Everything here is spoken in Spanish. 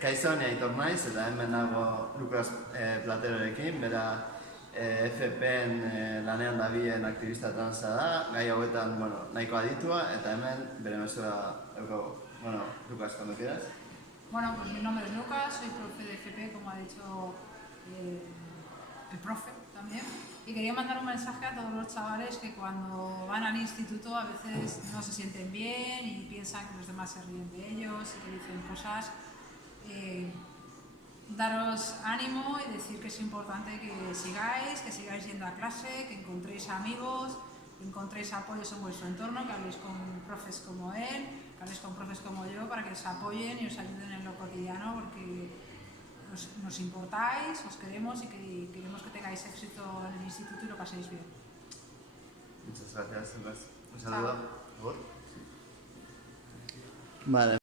Kaixo, ni Aitor naiz, eta hemen nago Lukas Platerorekin, bera FPen lanean dabilen aktivista transa da, gai hauetan nahiko aditua, eta hemen bere mesura daukagu. Bueno, Lucas, cuando quieras. Bueno, pues mi nombre es Lucas, soy profe de FP, como ha dicho el profe también. Y quería mandar un mensaje a todos los chavales que cuando van al instituto a veces no se sienten bien y piensan que los demás se ríen de ellos y que dicen cosas. Daros ánimo y decir que es importante que sigáis yendo a clase, que encontréis amigos, que encontréis apoyos en vuestro entorno, que habléis con profes como él, que habléis con profes como yo, para que os apoyen y os ayuden en lo cotidiano, porque nos importáis, os queremos y que queremos que tengáis éxito en el instituto y lo paséis bien. Muchas gracias, Lucas. Un saludo. Chao. Vale.